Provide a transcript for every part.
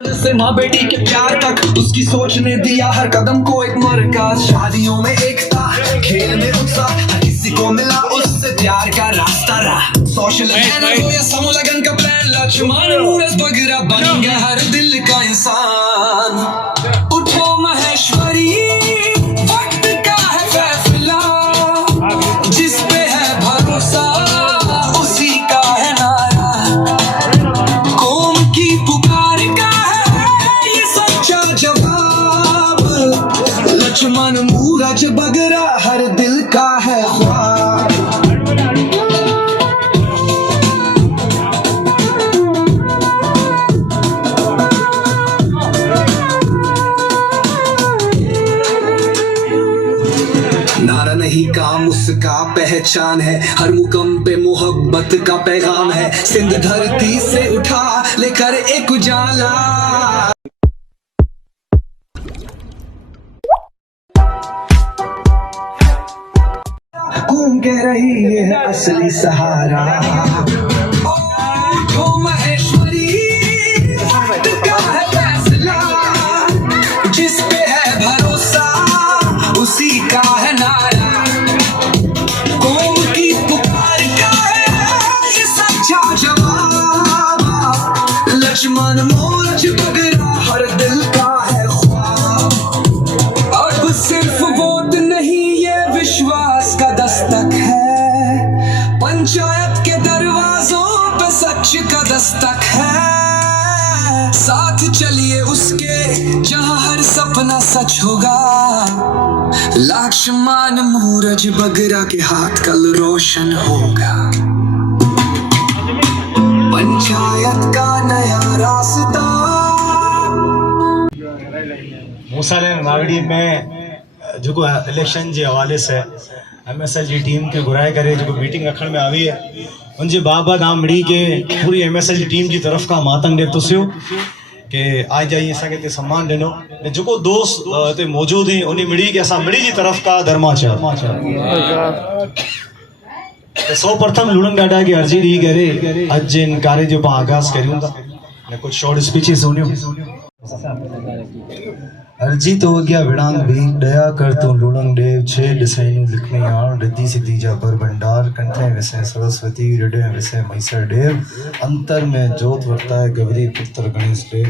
से माँ बेटी के प्यार तक उसकी सोच ने दिया हर कदम को एक मरकज। शादियों में एकता, खेल में उत्साह, हर किसी को मिला उससे प्यार का रास्ता रहा। सोशल हो या समूह लगन का प्लान, लक्ष्मण मूरत बगरा बन गया हर दिल का इंसान। उठो महेश्वरी, वक्त का है फैसला, जिस पे है भरोसा उसी का है नारा। कौम की पुकार का है ये सच्चा जवाब, लक्ष्मण मूरत बगरा हर दिल का है ख्वाब। नारा नहीं काम उसका पहचान है, हर मुकम पे मोहब्बत का पैगाम है। सिंध धरती से उठा लेकर एक उजाला, कौन कह रही है असली सहारा। उठो महेश्वरी, वक्त का है फैसला, जिस पे है भरोसा उसी का है नारा। कौम की पुकार का है ये सच्चा जवाब, लक्ष्मण मूरत बगरा हर दिल का है ख्वाब। अब सिर्फ वोट नहीं ये विश्वास का दस्तक है, पंचायत के दरवाजों पे सच का दस्तक है। साथ चलिए उसके जहां हर सपना सच होगा, लक्ष्मण मूरत बगरा के हाथ कल रोशन होगा। पंचायत का नया रास्ता। मूसा ने नागड़ी में जो इलेक्शन के हवाले से MSL जी टीम के घुराए करे जो मीटिंग रखण में आई है, उनके बाबत आम मिड़ी के पूरी MSL जी टीम की तरफ का मातंग ॾे तुसियो कि आज जाइए असांखे ते सम्मान ॾिनो ने जो दोस्त ते मौजूद ही उन्हीं मिड़ी के असां मिड़ी की तरफ का धर्मा चयो। तो सौ प्रथम लुणंग डाडा की अर्जी दी करे अज जिन कार्य जो आगाज करूँ था ने कुछ शॉर्ट स्पीचेस सुनियो। अर्जी तो अग्या विड़ांग भी दया कर तू लुणंग देव छे दिसैनु लिखने यार रिद्धि सिद्धि जा पर भंडार कंठे विसे सरस्वती हृदय विसे मैसर देव अंतर में ज्योत वर्ता है गौरी पुत्र गणेश देव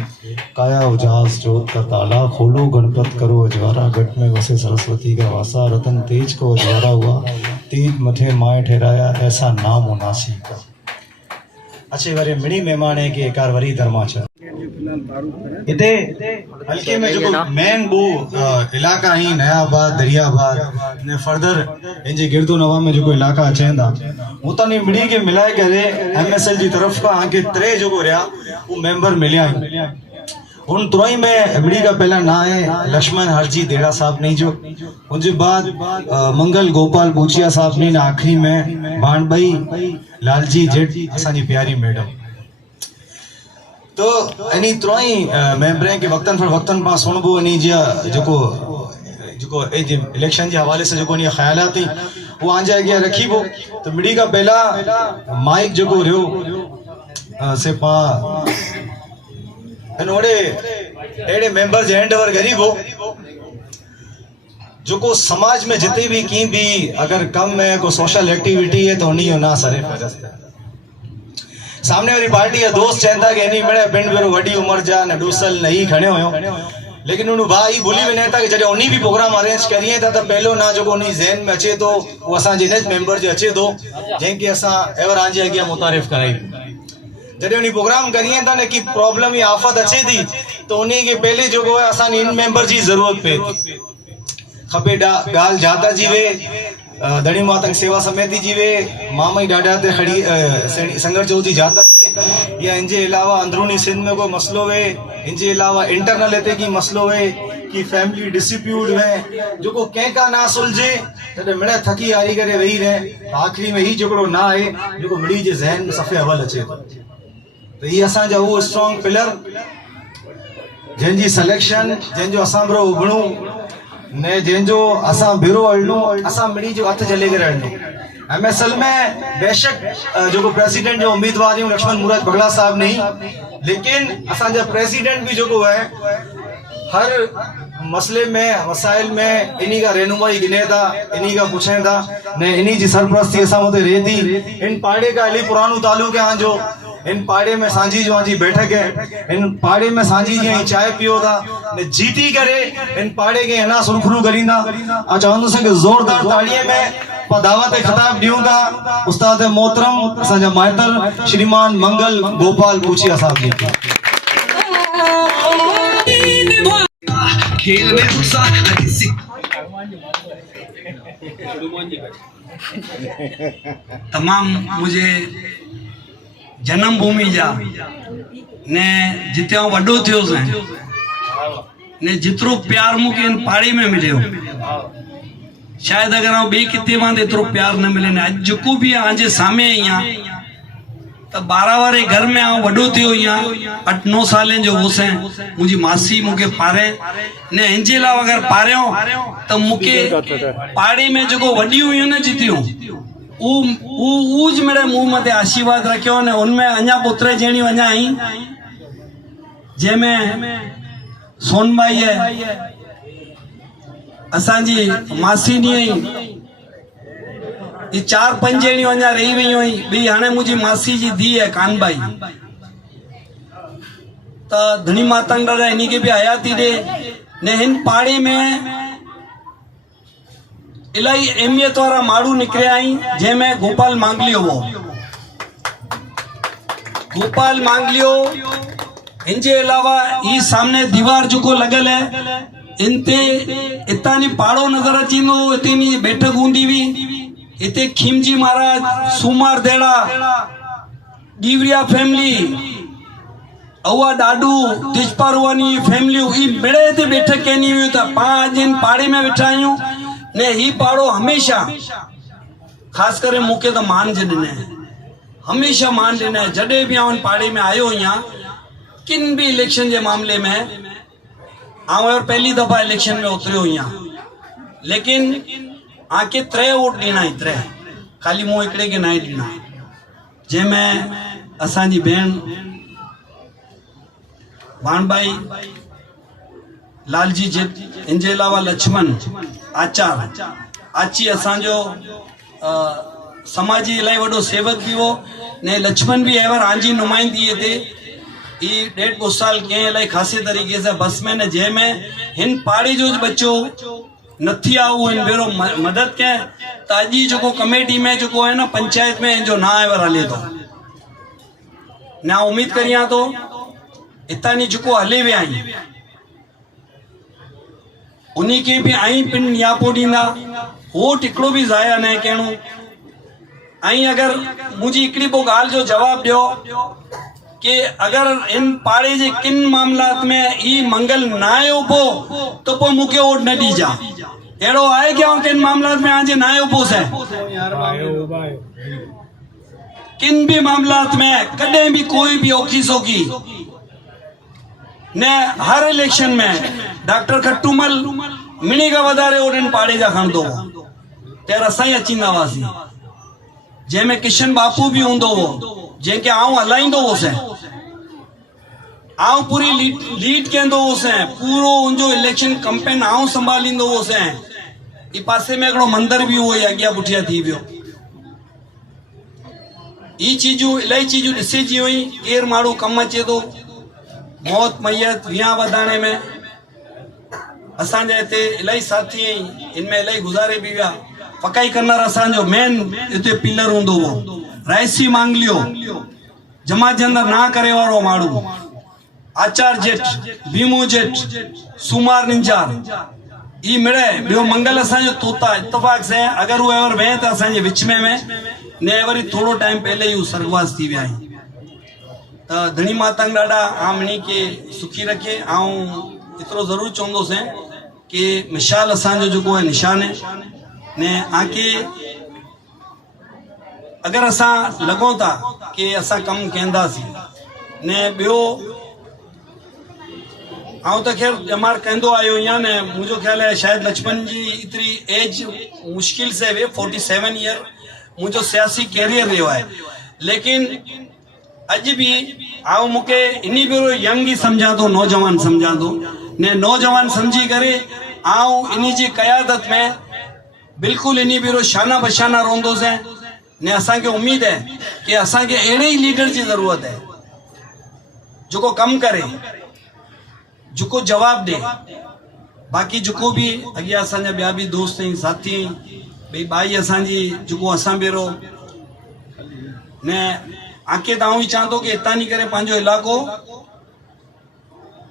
काया उजास ज्योत का ताला खोलो गणपत करो अजवारा गट में वसे सरस्वती का वासा रतन तेज को अजवारा हुआ तेज मठे माए ठहराया ऐसा नाम उनासी का। अच्छे वारे मिणी मेहमान है कि एकार वरी धर्माचा इते हल्के में जो मेन वो इलाका ही नयाबाद दरियाबाद ने फर्दर इनजे गिरदो नवा में जो इलाका अचेंदा उता ने मिड़ी के मिलाए करे MSL जी तरफ का आके त्रे जो रहा वो मेंबर मिलिया उन तुरई में मिड़ी का पहला ना है लक्ष्मण हरजी देड़ा साहब नहीं जो उनके बाद मंगल गोपाल बूचिया साहब ने आखिरी में भाणबई लालजी जेठ असांजी प्यारी मैडम। तो इन्हीं तुरई मेंबरें के वक्तन पर वक्तन पा सुनबो इन्हीं जो इलेक्शन के हवाले से जो इन्हीं ख्यालात थी वो आ जाएगी रखी वो। तो मिड़ी का पहला माइक जो रहो से पा नोड़े एड़े मेंबर हैंड ओवर करी वो जो को समाज में जितनी भी की भी अगर कम है को सोशल एक्टिविटी है तो उन्हीं ना सरे सामने वाली पार्टी है दोस्त चाहता कि नहीं मेरे पिंड में वडी उम्र जा न डूसल नहीं खड़े हो लेकिन उन्होंने भाई भूली भी नहीं था कि जब उन्हीं भी प्रोग्राम अरेंज करिए था तो पहलो ना जो उन्हीं ज़हन में अचे तो वो असा जिनेज मेंबर जो अचे तो जैसे असा एवर आंजे अगिया मुतारिफ कराई जब उन्हीं प्रोग्राम करिए था ना कि प्रॉब्लम या आफत अचे थी तो उन्हीं के पहले जो है असा इन मेंबर की जरूरत पे खपे गाल जाता जीवे दड़ी मातंग सेवा समिति जीवे मामई डाडा ते खड़ी संघर्ष जो जाता या इनके अलावा अंदरूनी सिंध में कोई मसलो है इनके अलावा इंटरनल एते की मसलो है कि फैमिली डिस्प्यूट में जो को कें का ना सुलझे तो मिड़े थकी हारी करे वही रहे आखिरी में ही जो ना है जो मिड़ी जे ज़हन में सफ़े अवल अचे तो ये असा जा वो स्ट्रॉन्ग पिलर जिनकी सिलेक्शन जिन जो असा बरो उभणू ने जिन जो असा बिरो हलणो असा मिड़ी जो हथ जले करे हलणो MSL में बेशक जो प्रेसिडेंट जो उम्मीदवार है लक्ष्मण मुराद बगला साहब नहीं, लेकिन असांजा प्रेसिडेंट भी जो है हर मसले में मसाइल में इन्हीं का रहनुमाई गिने था, इन्हीं का पूछें था ने इन्हीं जी सरपरस्ती असां मते रहे थी। इन पाड़े का अली पुरानो तालुक है जो इन पाड़े में सांझी जो जी बैठक है, इन पाड़े में सांझी जी चाय पियो था ने जीती करे इन पाड़े के ना सुरखरू करींदा। आ चवंदो से कि जोरदार ताड़ीअ में दावत खिताब ॾियूं था उस्ताद मोहतरम असांजा माइतर श्रीमान मंगल गोपाल पूछिया साहब जी। खेल में उत्साह हर किसी तमाम मुझे जन्मभूमि जा ने जिते वॾो थियो ने जितरो प्यार मूंखे इन पाड़े में मिलियो शायद अगर ॿिए किथे मां एतिरो प्यार न मिले ने अॼु जेको बि आजे साम्हूं ई आहे त 12 वारे घर में वॾो थियो ई 8-9 साल जो होसि मुंहिंजी मासी मूंखे पारे ने हिनजे लाइ अगरि पारियो त मूंखे पाड़े में जेको वॾियूं हुयूं न जितियूं उज मेरे मुंह मथे आशीर्वाद रखियो ने उनमें अञा पुत्र जहिड़ियूं अञा आई जंहिंमें सोनबाई है असांजी मासी ॾींहं ये 4-5 जणियूं अञा रही वयूं हुई। ॿी हाणे मुंहिंजी मासी जी धीउ है कानबाई त धनी मातंग दादा इन्हीं के भी हयाती ॾे ने हिन पाड़े में इलाही अहमियत वारा माण्हू निकिरिया आई जंहिंमें गोपाल मांगलियो हो। गोपाल मांगलियो इनके अलावा ये सामने दीवार जो लगल है इनते इतानी पाड़ो नजर अचींदो, इतनी बैठक हूंदी हुई इते खीमजी महाराज सूमार देड़ा डीवरिया फैमिली अवा डाडू तिजपारवानी फैमिली ई बेड़े ते बैठक कहनी हुई था पांच इन पाड़े में बैठा आयूं ने ही पाड़ो हमेशा खास करे मूंखे तो मान जे ॾिने हमेशा मान ॾिने जॾहिं बि आउं पाड़े में आयो आहियां किन भी इलेक्शन के मामले में आउं पहली दफा इलेक्शन में उतरियो आहियां लेकिन आके 3 वोट ॾिना 3 खाली मूं हिकिड़े के न ॾिना जंहिंमें असांजी भेण भाणबाई लालजी जित इनके अलावा लक्ष्मण आचार आची असांजो समाजी इलाही वॾो सेवक भी हो ने लक्ष्मण भी एवर आंजी नुमाइंदी थे ई 1.5 साल के इलाही खासे तरीके से बस में ने जंहिंमें हिन पाड़ी जो बच्चो नथी आओ इन बेरो मदद के ताजी जो कमेटी में जो है ना पंचायत में जो ना एवर हले तो ना उम्मीद करिया तो इतानी जो हले वे आई उन्हीं के भी आई पिन नियापो दींदा वोट हिकिड़ो भी ज़ाया न कहणो आई अगर मुझी हिकिड़ी को गाल जो जवाब दियो कि अगर इन पाड़े जे किन मामलात में ई मंगल ना आयो पो तो पो मूंखे वोट न ॾिजा अहिड़ो आहे कि किन मामलात में आज ना आयो पो से किन भी मामलात में कदें भी कोई भी औखी सौखी ने हर इलेक्शन में डॉक्टर खट्टूमल मिनी का वधारे ओडन पाड़े जा खणदो तेर असां ही अचींदा हुआसीं जंहिंमें किशन बापू भी हूंदो हो जंहिंखे आऊं हलाईंदो होसि आऊं पूरी लीड कंदो होसि पूरो उनजो इलेक्शन कैंपेन आऊं संभालींदो होसि ई पासे में हिकिड़ो मंदिर भी हुओ अॻियां पुठियां थी वियो ई चीजूं इलाही चीजूं ॾिसिजी हुई केरु माण्हू कमु अचे थो मौत मैयत विया वधाणे में असांजे हिते इलाही साथी इनमें इलाही गुज़ारे भी विया पकाई कन्नर असांजो मेन इते पिलर हूंदो हो रायसी मांगलियो जमात जे अंदर ना करे वारो माण्हू आचार जेठ भीमू जेठ सुमार निंजार ई मिड़े ॿियो मंगल असांजो तोता इत्तफ़ाक़ से अगर वो एवर वें त असांजे विच में ने वरी थोड़ो टाइम पहले ही स्वर्गवास थी विया आहिनि त धनी मातंग ॾाढा आमणी के सुखी रखे आऊं एतिरो ज़रूरु चवंदोसीं कि मिसाल असांजो जेको आहे निशान है ने आके अगर असां लॻूं था कि असां कमु कंदासीं ने ॿियो आऊं त ख़ैर ॼमार कंदो आयो आहियां ने मुंहिंजो ख़्याल आहे शायदि लक्ष्मण जी एतिरी एज मुश्किल से वे 47 ईयर मुझो सियासी कैरियर रहो है, लेकिन अज भी आओ मुके इन्हीं बेरो यंग ही समझा तो, नौजवान समझा तो ने, नौजवान समझी करे आओ इन्हीं जी कयादत में बिल्कुल इन्हीं बेरो शाना बशाना रोंदो से ने। असा के उम्मीद है कि असा के अड़े ही लीडर की जरूरत है जो को कम करे, जो को जवाब दे। बाकी जो भी अगे असा बया भी दोस्त हैं, साथी हैं, भाई भाई असांजी जो असा बेरो ने आके तो ही चाहतो कि इतना नहीं करे पांचो इलाको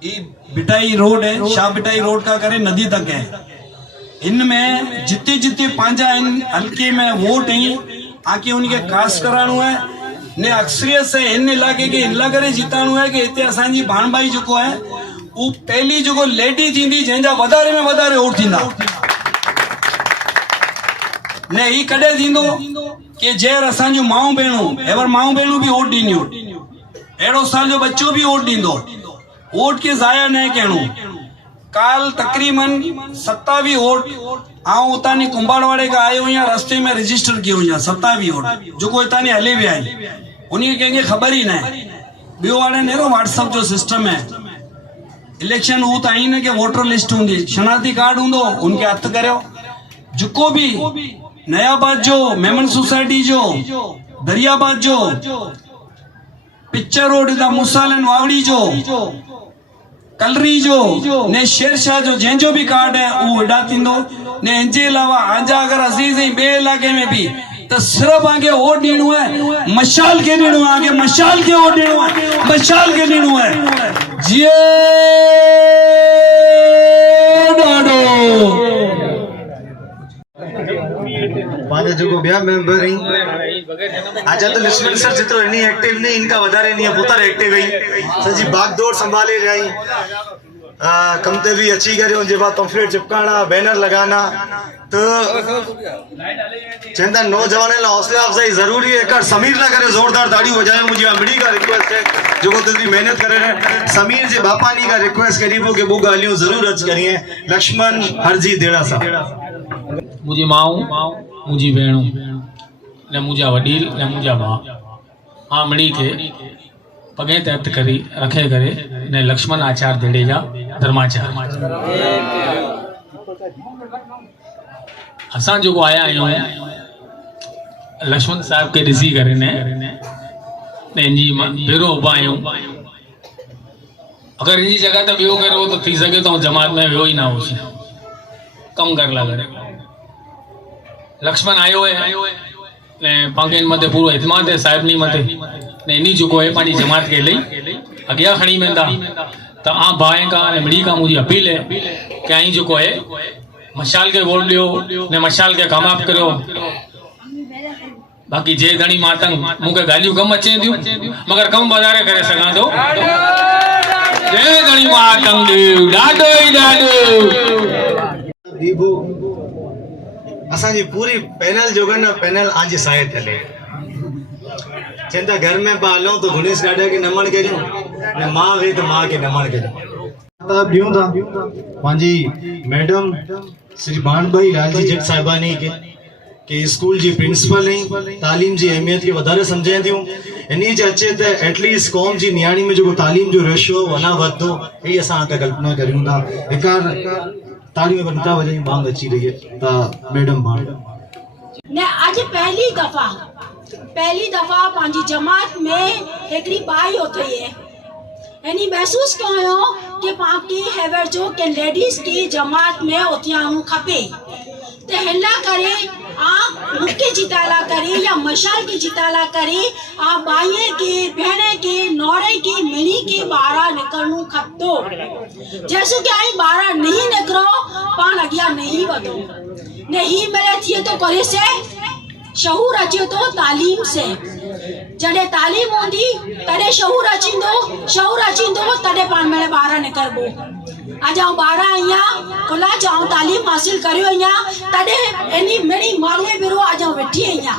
ये बिटाई रोड है, शाह बिटाई रोड का करे नदी तक है, इनमें जितने जितने पांजा इन हल्के में वोट हैं आके उनके कास्ट कराणो है ने। अक्सरियत से इन इलाके के इला करे जिताणो है कि इतने असांजी भाणबाई जो है वो पहली जो लेडी थी जैसा वधारे में वधारे वोट थींदा ने। ही कॾहिं थींदो कि जेर असांजो माऊ भेणू एवर माऊ भेणू भी वोट ॾींदियूं, अहिड़ो साल जो बच्चो भी वोट ॾींदो। वोट के ज़ाया न करणो। काल तकरीबन 27 वोट आऊं उतानी कुंभारवाड़े का आयो या रस्ते में रजिस्टर कियो या 27 वोट जो को इतानी हले भी आई उन्हीं के खबर ही न। बियो वाले नेरो व्हाट्सएप जो सिस्टम है, इलेक्शन हूं ताई न के वोटर लिस्ट होंगी, शनाख्ती कार्ड होंदो उनके हथ करो। जुको भी नयाबाद जो, मेमन सोसाइटी जो, दरियाबाद जो, पिक्चर रोड दा मुसालन वावड़ी जो, कलरी जो ने शेरशाह जो जंहिंजो भी कार्ड है वो वॾा थींदो ने। इनजे अलावा आजा अगर अजीज ऐं ॿिए इलाके में भी तो सिर्फ आगे वोट ॾियणो है, मशाल के ॾियणो है, आगे मशाल के वोट ॾियणो है, मशाल के ॾियणो है। जिए ॾाढो पांच जो ब्या मेंबर ही आजा तो लक्ष्मण सर जितो इनी एक्टिव नहीं, इनका वधारे नहीं पुतार एक्टिव ही सजी भागदौड़ संभाले रही। कमते भी अच्छी करे उनके बाद पंफलेट चिपकाना, बैनर लगाना, तो चिंता नौजवान ला हौसला अफजाई जरूरी है। कर समीर ला करे जोरदार ताड़ी बजाए। मुझे अमड़ी का रिक्वेस्ट है जो को तेरी मेहनत करे रहे समीर जी बापानी का रिक्वेस्ट करीबो के वो गालियों जरूर अच करिए। लक्ष्मण हरजी देड़ा सा मुझी माऊ, मुझी भेणू ने मुझा वडील ने मुझा मां आमड़ी के पगे ते हथ करी रखे करे ने लक्ष्मण आचार देड़े जा धर्माचार असां जो आया आहियूं लक्ष्मण साहब के ॾिसी करे ने इनजी भेरो उभा आहियूं। अगर इनजी जगह ते ॿियो करो तो थी सके तो जमात में वियो ही ना हो कम कर ला करे। लक्ष्मण आयो है ने पांगे मते पूरो इतमाद है साहिब नी मते ने इनी जो है पानी जमात के लिए अगिया खणी वेंदा तो आ भाई का ने मिड़ी का मुझी अपील है कि आई जो है मशाल के वोट दियो ने मशाल के कामयाब करो। बाकी जे घणी मातंग मुके गालियों कम अचे दियो मगर कम बाजारे करे सका तो जे घणी मातंग डाडो ही डाडो दीबू असांजी पूरी पैनल जो ना पैनल आज साहित हले चिंता घर में पालो तो गणेश डाडा के नमन करियो ने मां वे तो मां के नमन करियो। ता बियो था मांजी मैडम श्री भानभाई लालजी जट साहिबानी के स्कूल जी प्रिंसिपल हैं, तालीम जी अहमियत के वधारे समझाए थियूं। इन्हीं जे अचे त एटलीस्ट कौम जी नियाणी में जो तालीम जो रश हो वना वधो ये असां का कल्पना करियूं था। एकार तालियों में घंटा बजे मांग अची रही है ता मैडम भाण ने आज पहली दफा पांजी जमात में एकड़ी बाई होती है यानी महसूस कयो कि पाकी हैवर जो के लेडीज की जमात में होतियां हूं खपे ते हिला करे आ मुके जिताला करे या मशाल की जिताला करे आ बाइये के बहने के नौरे की मिनी के बारा निकलनू खपतो जैसे कि आई बारा नहीं निकरो पान अगिया नहीं वधो नहीं मिले थिए तो करे से शहूर अचे तो तालीम से जडे तालीम होंदी तडे शहूर अचींदो तडे पान मेरे बारा निकलबो आ जाओ बारा आया खुला जाओ तालीम हासिल करियो आया तडे एनी मेरी मांगे बिरो आ जाओ बैठी आया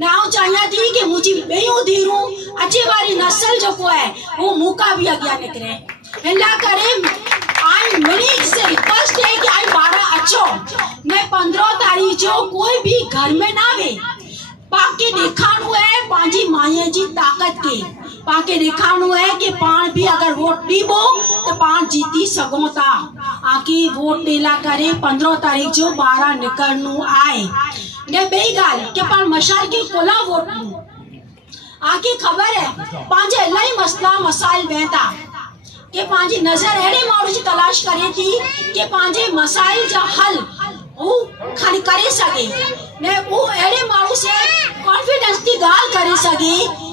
ना चाहिए थी कि मुझी बेयू धीरू अचे वाली नस्ल जो को है वो मुका भी अगिया निकले हिला करे आई मेरी से रिक्वेस्ट है कि आई बारा अच्छो मैं 15 तारीख जो कोई भी घर में ना वे पाके ॾेखारणो है पंहिंजी माईअ जी ताक़त खे, पाके ॾेखारणो है कि पाण भी अगर वोट ॾीबो तो पाण जीती सघूं था। आके वोट ॾे लाइ करे 15 तारीख़ जो ॿाहिरां निकिरणो आहे। ने ॿई ॻाल्हि कि पाण मशाल खे कोला वोट ॾियूं। आके ख़बर है पंहिंजे इलाही मसला मसाइल बह था कि पंहिंजी नज़र अहिड़े माण्हू जी तलाश करे थी कि पंहिंजे मसाइल जा हल वो खणी करे सके, ने वो अहिड़े माण्हू से कॉन्फिडेंस की ॻाल्हि करे सके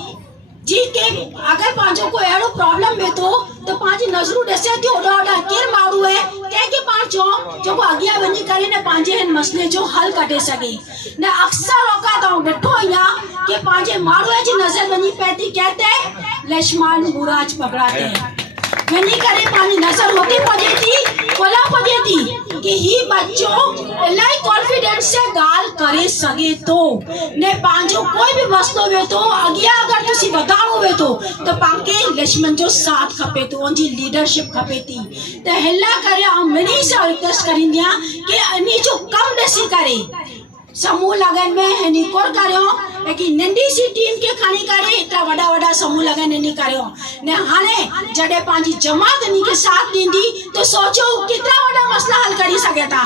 जी के अगर पंहिंजो कोई अहिड़ो प्रॉब्लम में तो पंहिंजी नज़रूं ॾिसे थी ओॾा ओॾा केरु माण्हू है कंहिंखे पाण चओ जेको अॻियां वञी करे ने पंहिंजे हिन मसइले जो हल कढे सके। ने अक्सर औकात आऊं ॾिठो ई आहे कि पंहिंजे माण्हूअ जी नज़र वञी पए थी कहते लक्ष्मण मुराज पकड़ाते वञी करे पंहिंजी नज़र होती पजे थी कोला पजे थी कि ही बच्चो इलाही कॉन्फिडेंस से ॻाल्हि करे सके तो, ने पंहिंजो कोई भी मसलो वे तो अॻियां अगर तुसी वधाइणो वे तो पाके लक्ष्मण जो साथ खपे तो, उनजी लीडरशिप खपे थी। त हिला करे आऊं मिनी सां रिक्वेस्ट करींदी आहियां कि इन्ही जो कम ॾिसी करे समूह लगन में हिनी कोर करियो कि नंढी सी टीम के खणी करे इतना वड़ा वड़ा समूह लगन हिनी करियो। ने हाणे जॾहिं पंहिंजी जमात इन्ही के साथ ॾींदी तो सोचो कितना वड़ा मसला हल करी सघे था।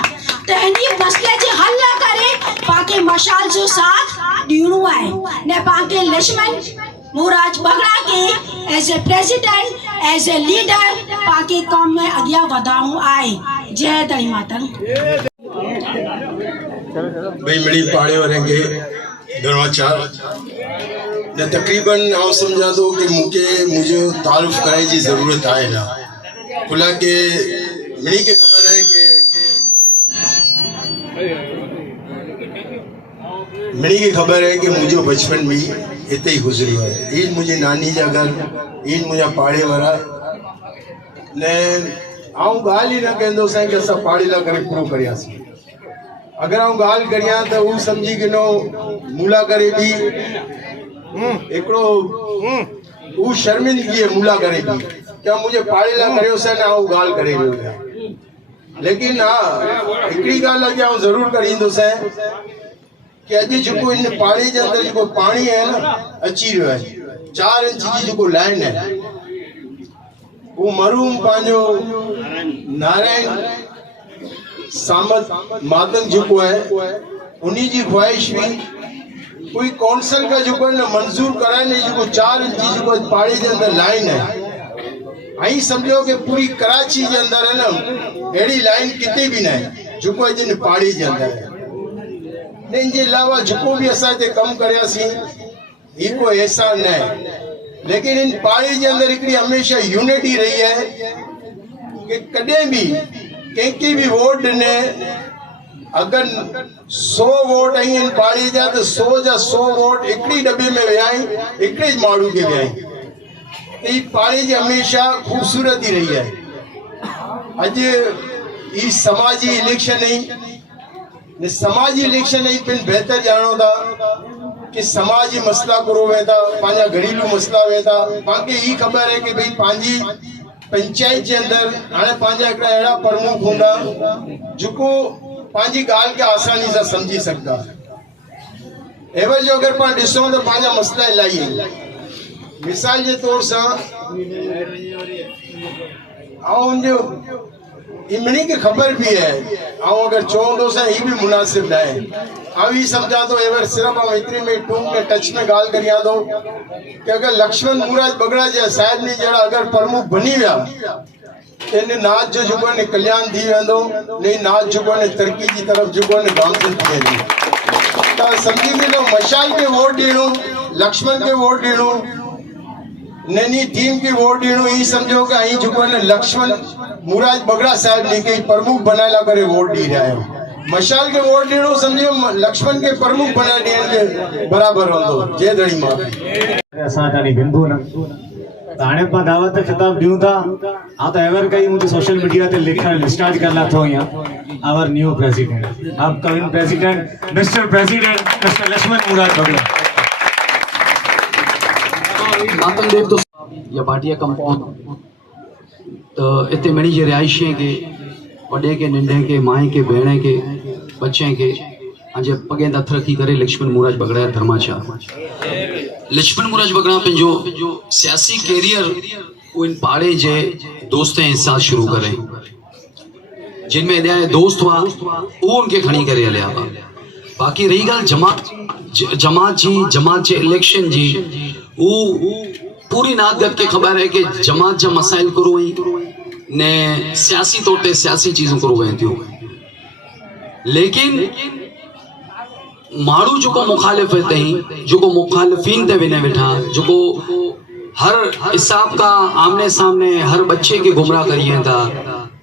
त हिनी मसले जे हल न करे पाके मशाल जो साथ ॾियणो आहे, ने पाके लक्ष्मण मुराज बगड़ा के as a president as a leader पाके कौम में अॻियां वधाइणो आहे। जय धनी माता। भाई मिड़ी पाड़े वारेंगे दरवाचार ने तकरीबन आउं समझा तो कि मुझे तारुफ कराए जी जरूरत है ना खुला के मिड़ी के खबर है कि मिड़ी की खबर है कि मुझे बचपन में इतने ही गुजरी है। इन मुझे नानी जा घर इन मुझे पाड़े वारा ने आउं गाल ही ना कहंदो सां कि असां पाड़े ला करे पूरो करियासीं। अगर आउं गाल करियां तो वो समझी कि नो मूला करे भी एकड़ो वो शर्मिंदगी है मूला करे भी क्या मुझे पाड़े ला करे उसे ना आउं गाल करे भी। लेकिन हाँ एकड़ी गाल अॼु आउं जरूर करींदो सां कि अॼु जेको इन पाड़ी जे अंदर जेको पानी है ना अची रहियो है 4 इंच जी जेको लाइन है वो मरूम पंहिंजो नारायण सामत मातंग जो है उन्हीं की ख्वाहिश भी कोई कौंसल का जो है ना मंजूर कराने जो 4 इंच जो पाड़ी के अंदर लाइन है आई समझो कि पूरी कराची के अंदर है ना एड़ी लाइन कितने भी ना है जो है जिन पाड़ी के अंदर है। ने इनके अलावा जो भी असा ते कम करया सी ये कोई एहसान न है, लेकिन इन पाड़ी के अंदर एक हमेशा यूनिटी रही है कि कदे भी कंहिंखे भी वोट ने अगर 100 वोट आई इन पाड़ी जा तो 100 जा 100 वोट एकड़ी डब्बे में वियाई एकड़े माण्हू के वियाई। तो ये पाड़ी जी हमेशा खूबसूरत ही रही है। अज ये समाजी इलेक्शन ही समाजी इलेक्शन ही पिन बेहतर जानो था कि समाजी मसला करो वे था पांजा घरेलू मसला वे था बाकी ये खबर है कि भाई पांजी पंचायत के अंदर हाणे पांजा एकड़ा एड़ा प्रमुख होंदा जो पांजी गाल के आसानी से समझी सकता। एवर जो अगर पां ॾिसो तो पांजा मसला इलाही है। मिसाल के तौर से आउं जो इमणी की खबर भी है आउं अगर चवंदो सा ही भी मुनासिब न है। आउं ही समझा तो एवर सिर्फ आउं इतनी में टूक में टच में गाल करिया दो कि अगर लक्ष्मण मुराज बगड़ा जे साहब ने जड़ा अगर प्रमुख बनी विया इन नाच जो जुगो ने कल्याण थी वेंदो ने नाच जुगो ने तरक्की की तरफ जुगो ने गामजन थी वेंदी। त समझी के लो मशाल के वोट ॾियणो लक्ष्मण के वोट ॾियणो नैनी टीम की वोट ॾियणो ही समझो कि आई जुगो ने लक्ष्मण मुराज बगड़ा साहब ने के प्रमुख बनायला करे वोट दी रहा है। मशाल के वोट ॾियणो समझो लक्ष्मण के प्रमुख बनाए ॾियण के बराबर होंदो। जय धड़ी मां असां ताणी बिंदु न हाणे पां दावत खिताब ॾियूं था। हाँ तो एवर कई मुझे सोशल मीडिया ते लिखण स्टार्ट करना थो यहाँ our new president upcoming president mister Laxman Murad Bagda. Matang Dev तो या भाटिया कंपाउंड तो इतने मणी जे रिहाइशी के वडे के नंढे के माए के भेण के बच्चे के पंहिंजे पॻे हथ रखी करे लक्ष्मण मुराज बगड़ा धर्माचा। लक्ष्मण मुराज बगड़ा पंहिंजो सियासी कैरियर वो इन पाड़े जे दोस्तनि जे साथ शुरू करे, जिनमें एॾा दोस्त हुआ उहो उनखे खणी करे हलिया हुआ। बाक़ी रही ॻाल्हि जमात जे इलेक्शन जी, वो पूरी नादगत के ख़बर है कि जमात जा मसाइल करो ने सियासी तौर ते सियासी चीज़ूं करो वें थियूं, लेकिन माण्हू जेको मुखालिफ़ तई, जेको मुखालिफ़ीन ते वञे वेठा, जेको हर हिसाब का आमने सामने हर बच्चे के गुमराह करिए था,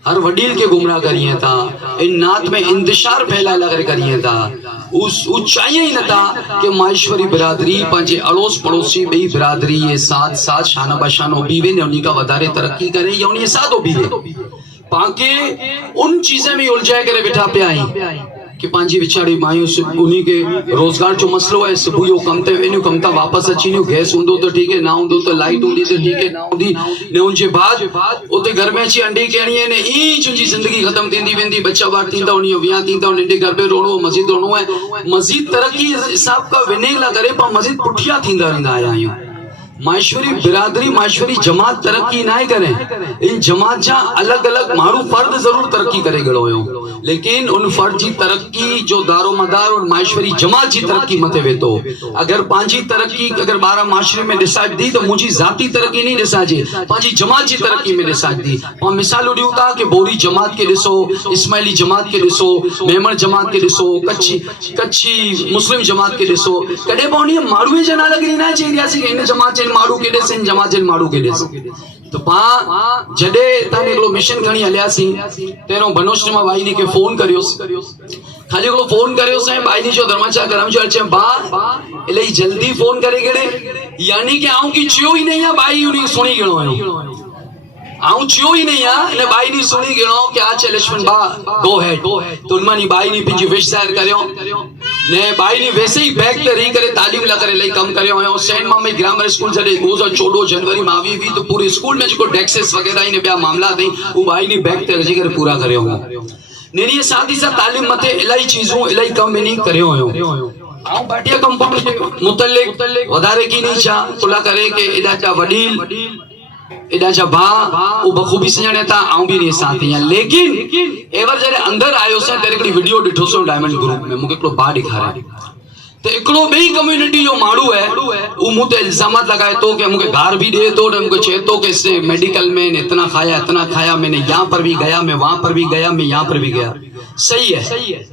हर वडील के गुमराह करिए था, इन नात में इंतशार फैलाए लगे करिए था, उस चाहिए ही न था कि माहेश्वरी बिरादरी पंहिंजे अड़ोस पड़ोसी बई बिरादरी ये साथ साथ शाना बशानो बीवे ने उन्हीं का वधारे तरक्की करे या उन्हीं साथ हो बीवे पाके उन चीजें में उलझाए करे बैठा पे आई कि पांजी विचारी मायूं उन्हीं के रोजगार जो मसलो है, सुबह यो कम ते वेन्यू कम ता वापस अची न्यू, गैस हुंदो तो ठीक है, ना हुंदो तो लाइट हुंदी तो ठीक है, ना हुंदी ने उनजे बाद उते घर में अची अंडे केणी है ने ई चुंजी जिंदगी खत्म थींदी वेंदी, बच्चा बार थींदा उन्हीं विया थींदा नंढे घर पे रोणो मस्जिद रोणो है, मस्जिद तरक्की हिसाब का विने ला करे पर मस्जिद पुठिया थींदा रहंदा आया आहियूं। माहेश्वरी बिरादरी माहेश्वरी जमात तरक्की ना करे, इन जमात जा अलग अलग मारू फर्द जरूर तरक्की करे गड़ो हो, लेकिन उन फर्द जी तरक्की जो दारो मदार और माहेश्वरी जमात जी तरक्की मथे वेतो। अगर पांजी तरक्की अगर बारा माशरे में डिसाइड दी तो मुझी जाती तरक्की नहीं डिसाजे, पांजी जमात जी तरक्की में डिसाइड दी। और मिसाल उड़ियो था कि बोरी जमात के दिसो, इस्माइली जमात के दिसो, मेमण जमात के दिसो, कच्छी मुस्लिम जमात के दिसो, कदे पौनी मारूए जना लगी ना चाहिए सी इन जमात मारू के देस इन जमात जन मारू के देस। तो पा जडे ताने एकलो मिशन खणी हलियासी तेरो बनोश्री में भाई ने के फोन करियोस, खाली एकलो फोन करियोस है भाई ने जो धर्माचा करम जो अचे बा एले जल्दी फोन करे गड़े, यानी कि आऊं की चियो ही नहीं है भाई उनी सुनी गणो है, आऊं चियो ही नहीं है ने भाई ने सुनी गणो कि आज लक्ष्मण बा गो हेड, तो उनमानी भाई ने पिंजी विश जाहिर करयो ने भाई ने वैसे ही बैग ते रही करे तालीम ला करे लई कम करयो है। सेंट मामे ग्रामर स्कूल जडे 2014 जनवरी में आवी भी तो पूरे स्कूल में जो डेक्सेस वगैरह इन बया मामला थई वो भाई ने बैग ते रही करे पूरा करयो है। नेरी साथ ही साथ तालीम मथे इलाई चीजों इलाई कम नहीं करयो है। आऊं भाटिया कंपाउंड के मुतल्लिक वधारे की नहीं चा खुला करे के एडा चा वडील एडा चा भा वो बखूबी सजाने था आऊं भी नहीं साथ ही, लेकिन एवर जरे अंदर आयो से तेरे कड़ी वीडियो डिठो सो डायमंड ग्रुप में मुके को बा दिखा तो एकड़ो बई कम्युनिटी जो माड़ू है वो मुंह ते इल्जामात लगाए तो कि मुके घर भी दे तो मुके छे तो कि इसने मेडिकल में इतना खाया मैंने यहाँ पर भी गया, मैं वहां पर भी गया, मैं यहाँ पर भी गया। सही है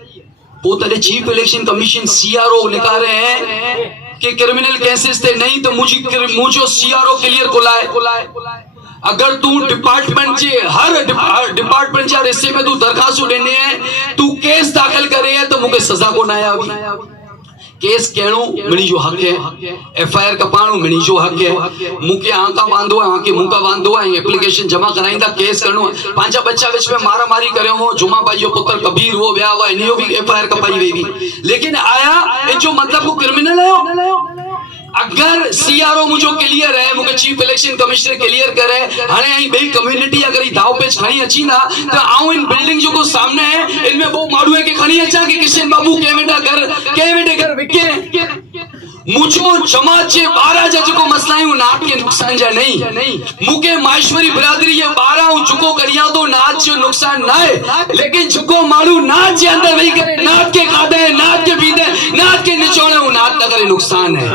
वो तेरे चीफ इलेक्शन कमीशन सीआरओ लिखा रहे हैं कि क्रिमिनल केसेस थे नहीं तो मुझे सीआरओ क्लियर कोलाए अगर तू डिपार्टमेंट जे हर डिपार्टमेंट जा हिस्से में तू दरखास्त देने है, तू केस दाखिल करे है तो मुझे सजा को ना आवी। केस कहणो मिणी जो हक है, एफआईआर कपाणो मिणी जो हक है, मुके आंका बांधो है आंके मुंका बांधो है, एप्लीकेशन जमा कराइंदा केस करनो पांचा बच्चा विच में मारा मारी करयो हो, जुमा भाई जो पुत्र कबीर वो ब्याह हुआ इनियो भी एफआईआर कपाई वेवी, लेकिन आया इन जो मतलब को क्रिमिनल है। अगर सीआरओ मुझो क्लियर है, मुके चीफ इलेक्शन कमिश्नर क्लियर करे हाने आई बई कम्युनिटी अगर दाव पेच खणी अची ना तो आऊं इन बिल्डिंग जो को सामने है इनमें वो माड़ू है कि खणी अचा कि किशन बाबू के बेटे घर विके मुझो जमात जे 12 जा जो मसलायूं नात के नुकसान जा नहीं, मुके माहेश्वरी बिरादरी ये 12 जुको करिया तो नात जो नुकसान ना है, लेकिन जुको माड़ू नात जे अंदर वही करे नात के खादे नात के पीते नात के निचोड़े नात का करे नुकसान है।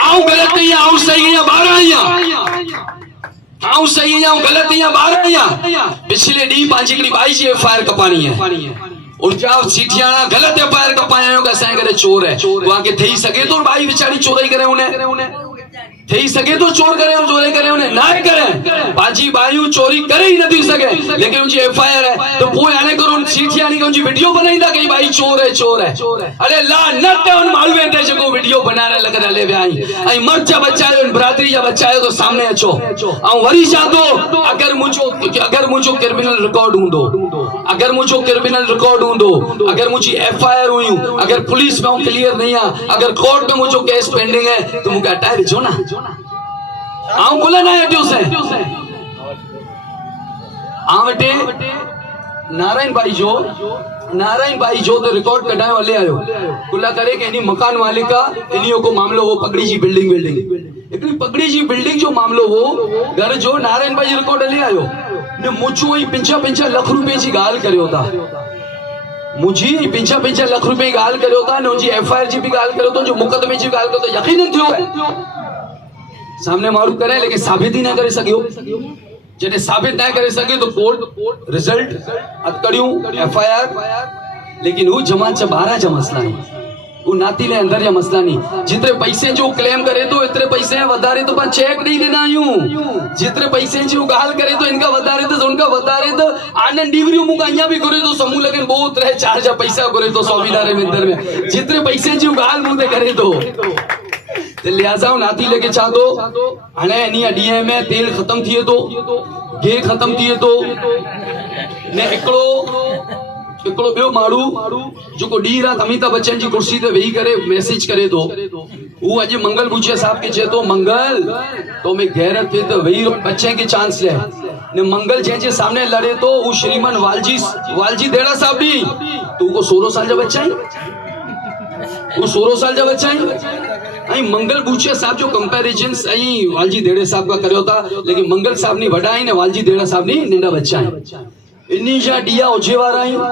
आऊं गलत नहीं है, आऊं सही है, 12 आऊं सही है, आऊं गलत नहीं है, 12 पिछले डी पांची की भाई जी एफआईआर कपानी है उनजा सीठियाना गलत एफआईआर कपाया का असां करे चोर है वहां के थई सके तो भाई बेचारी चोरी करे उन्हें थई सके तो चोर करे और चोरी करे उन्हें ना करे बाजी बायू चोरी करे ही नहीं सके, लेकिन उनकी एफआईआर है तो पोइ आने करो उन सीठियानी का उनकी वीडियो बनाईंदा कि भाई चोर है अरे लानत है उन मालूमे ते जो वीडियो बनाने लग रहे भाई आई मर्द जा बच्चा है उन बरादरी जा बच्चा है तो सामने अचो आ वरी चाहतो अगर मुझो क्रिमिनल रिकॉर्ड हुंदो अगर मुझी एफआईआर हुई अगर पुलिस में क्लियर नहीं है अगर कोर्ट में मुझो केस पेंडिंग है तो मुझे हटाए भेजो ना आऊं बोला ना हटियो से आ वटे नारायण भाई जो तो रिकॉर्ड कढायो हले आयो कुला करे कि इनी मकान मालिक का इनियो को मामलो वो पगड़ी जी बिल्डिंग हिकिड़ी पगड़ी जी बिल्डिंग जो मामलो हो घर जो नारायण भाई रिकॉर्ड हले आयो ने मुझो ही 5 लाख रुपए जी गाल करियो था मुझी 5 लाख रुपए गाल करियो था ने उनजी एफआईआर जी भी गाल करियो तो जो मुकदमे जी गाल करियो तो यकीनन थियो है सामने मारू करे लेकिन साबित ही ना करे सकियो जॾहिं साबित ना करे सके तो कोर्ट रिजल्ट अटकड़ियूं एफआईआर लेकिन वो जमात जा 12 जा मसला नहीं वो नाती ने अंदर जा मसला नहीं जितने पैसे जो क्लेम करे तो इतने पैसे वधारे तो पर चेक नहीं देना आयूं जितने पैसे जो गाल करे तो इनका वधारे तो उनका वधारे तो आनंद डिग्री मुका અહીંયા भी करे तो समूह लगन बहुत रहे 4 जा पैसा करे तो स्वामीदारे मंदिर में जितने पैसे जो गाल मुते करे तो लिहाजा नाती लेके चाह दो हाणे इन्हीं डीए में तेल खत्म थिए तो घे खत्म थिए तो ने हिकिड़ो ॿियो माण्हू जेको ॾींहुं राति अमिताभ बच्चन जी कुर्सी ते वेही करे मैसेज करे थो वो अॼु मंगल बूचिया साहब के चए थो मंगल तो में गैरत थे तो वेही बच्चे के चांस ले ने मंगल जंहिंजे सामने लड़े तो वो श्रीमान वालजी देड़ा साहब दी तो को 16 साल जा बच्चा ही वो 16 साल जा बच्चा ही मंगल बूचिया साहब जो कंपैरिजन वालजी देड़े साहब का करियो था लेकिन मंगल साहब ने वॾा आहिनि वालजी देड़ा साहब ने नंढा बच्चा आहिनि इन्हीं जा ॾीआ हुजे वारा आहियूं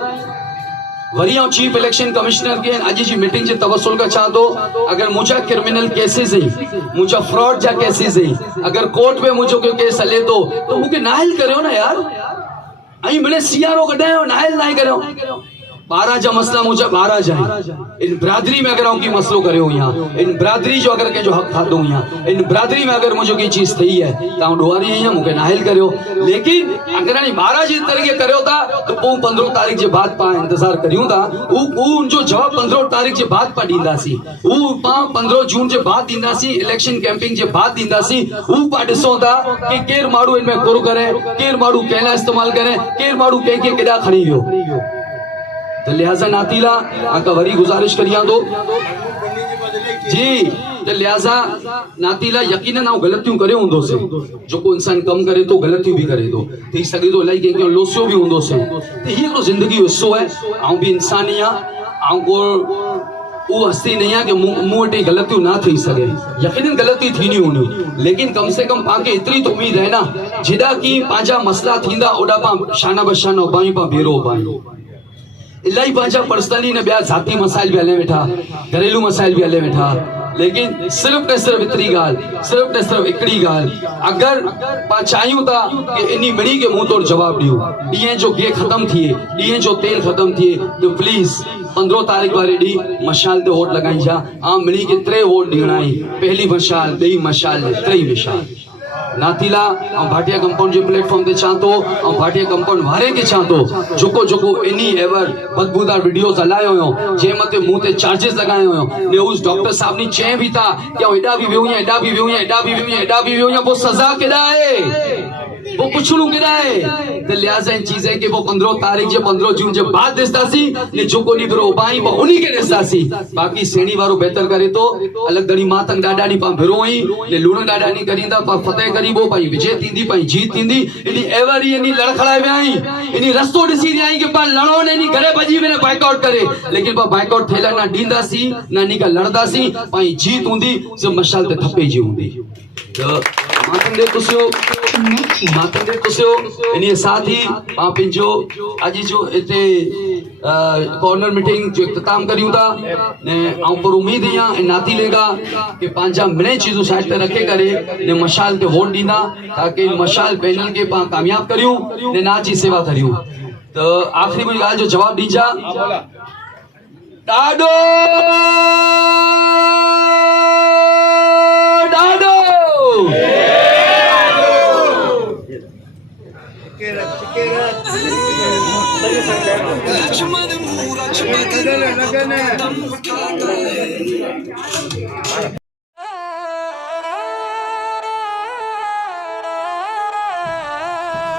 वरी आऊं चीफ इलेक्शन कमिश्नर के अॼु जी मीटिंग जे तवसुल खां चाह थो अगर मुझा क्रिमिनल केसेस आहिनि मुझा फ्रॉड जा केसेस आहिनि अगर कोर्ट में मुझो कोई केस हले तो मूंखे नाहिल करियो ना यार ऐं मिले सियारो कढायो नाहिल नाहे करियो 12 जा मसला मुझा 12 जा इन बिरादरी में अगर की मसलो करियो यहाँ इन बिरादरी जो अगर जो हक खादो यहाँ इन बिरादरी में अगर मुझे कोई चीज थी है तो डुआरी यहाँ मुझे नाहिल करियो लेकिन अगर 12 जी तरीके करियो था तो 15 तारीख के बाद पा इंतजार करियो था जो जवाब 15 तारीख के बाद पा दींदासी 15 जून के बाद दींदासी इलेक्शन कैंपिंग के बाद दींदासी पा ॾिसो था कि केर माण्हू इनमें कुर करे केर माण्हू कहला इस्तेमाल करे केर माण्हू कंहिंखे केॾा खणी वियो तो लिहाजा नातीला आका वरी गुजारिश करिया दो जी तो लिहाजा नातीला यकीनन आऊं गलतियों करे होंदो से जो को इंसान कम करे तो गलतियों भी करे तो थी सके तो इलाही के लोसियो भी होंदो से तो ये तो जिंदगी जो हिस्सो है आऊं भी इंसान ही आऊं को वो हस्ती नहीं है कि मुंह वटि गलतियों ना थी सके यकीनन गलती थीनी होनी लेकिन कम से कम पाके इतनी तो उम्मीद है ना जिदा की पांजा मसला थींदा ओडा पा शाना बशाना पाई पा बेरो पाई इलाही पांचा पर्सनली ने ॿिया ज़ाती मसाइल भी हले वेठा घरेलू मसाइल भी हले वेठा लेकिन सिर्फ ने सिर्फ इतनी गाल सिर्फ ने सिर्फ हिकिड़ी गाल अगर पा चाहियूं था कि इन्हीं मिड़ी के मुंह तोड़ जवाब ॾियो ॾींहं जो घे ख़त्म थिए ॾींहं जो तेल ख़त्म थिए तो प्लीज 15 तारीख वारे ॾींहुं मशाल ते वोट लॻाइजा मिड़ी के 3 वोट ॾियणा आहिनि पहली मशाल ॿी मशाल टी मशाल नातीला भाटिया कंपाउंड जो प्लेटफॉर्म ते चाहतो भाटिया कंपाउंड वारे के चाहतो जोको इनी एवर बदबूदार वीडियोस हलायो हो जे मते मुंह ते चार्जेस लगायो हो ने उस डॉक्टर साहब ने चए भी था कि एडा भी वियो एडा भी वियो एडा भी वियो एडा भी वियो वो सजा केदा है वो पुछलू केदा है तो लिहाजा इन चीजें के वो 15 तारीख जे 15 जून जे बाद दिसतासी ने जोको नी बरो बाई वो उनी के दिसतासी बाकी सेणी वारो बेहतर करे तो अलग दणी मातंग डाडा नी पा भिरोई ने लूण डाडा नी करींदा पा फतेह करीबो पाई विजय थींदी पाई जीत थींदी इनी एवरी इनी लड़खड़ाए वेई इनी रस्तो दिसी आई के पा लड़ो ने नी घरे भजी में बाइकआउट करे लेकिन पा बाइकआउट थेला ना दींदासी ना नी का लड़दासी पाई जीत हुंदी सब मशाल ते थप्पे जी हुंदी तो मातंदे कुसियो इन्हीं साथ ही पा पिंजो आज जो इते कॉर्नर मीटिंग जो इख्तिताम करियूं था ने आऊं पर उम्मीद हिया नाती लेगा कि पांजा मिने चीजू साइड पे रखे करे ने मशाल ते वोट दींदा ताकि मशाल पैनल के पा कामयाब करियूं ने नाच जी सेवा करियूं तो आखिरी मुझे गाल जो जवाब दीजा डाडो डाडो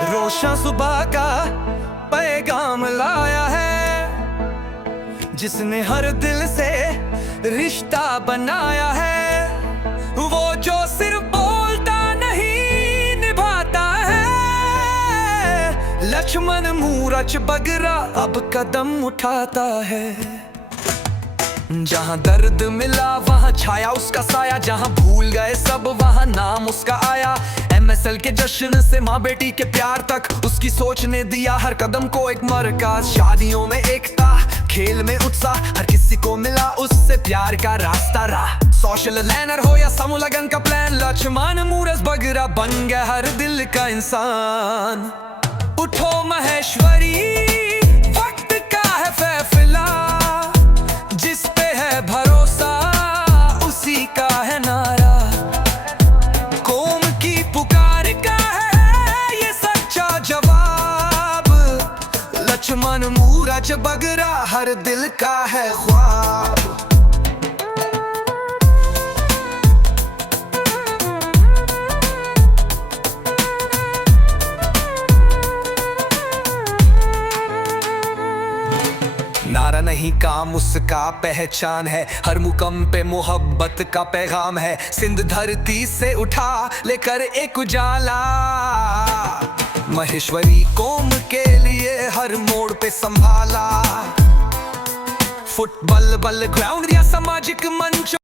रोशन सुबह का पैगाम लाया है जिसने हर दिल से रिश्ता बनाया है वो जो सिर्फ बोलता नहीं निभाता है लक्ष्मण मूरज बगरा अब कदम उठाता है। जहाँ दर्द मिला वहाँ छाया उसका साया, जहाँ भूल गए सब वहाँ नाम उसका आया। MSL के जश्न से माँ बेटी के प्यार तक उसकी सोच ने दिया हर कदम को एक मरकज। शादियों में एकता, खेल में उत्साह, हर किसी को मिला उससे प्यार का रास्ता रहा। सोशल लैनर हो या समूह लगन का प्लान, लक्ष्मण मूरज बगरा बन गया हर दिल का इंसान। उठो महेश्वरी, वक्त का है फैसला, जिस पे है भरोसा उसी का है नारा। कौम की पुकार का है ये सच्चा जवाब, लक्ष्मण मूरज बगरा हर दिल का है ख्वाब। नारा नहीं काम उसका पहचान है, हर मुकम पे मोहब्बत का पैगाम है। सिंध धरती से उठा लेकर एक उजाला, महेश्वरी कौम के लिए हर मोड़ पे संभाला। फुटबॉल बल ग्राउंड या सामाजिक मंच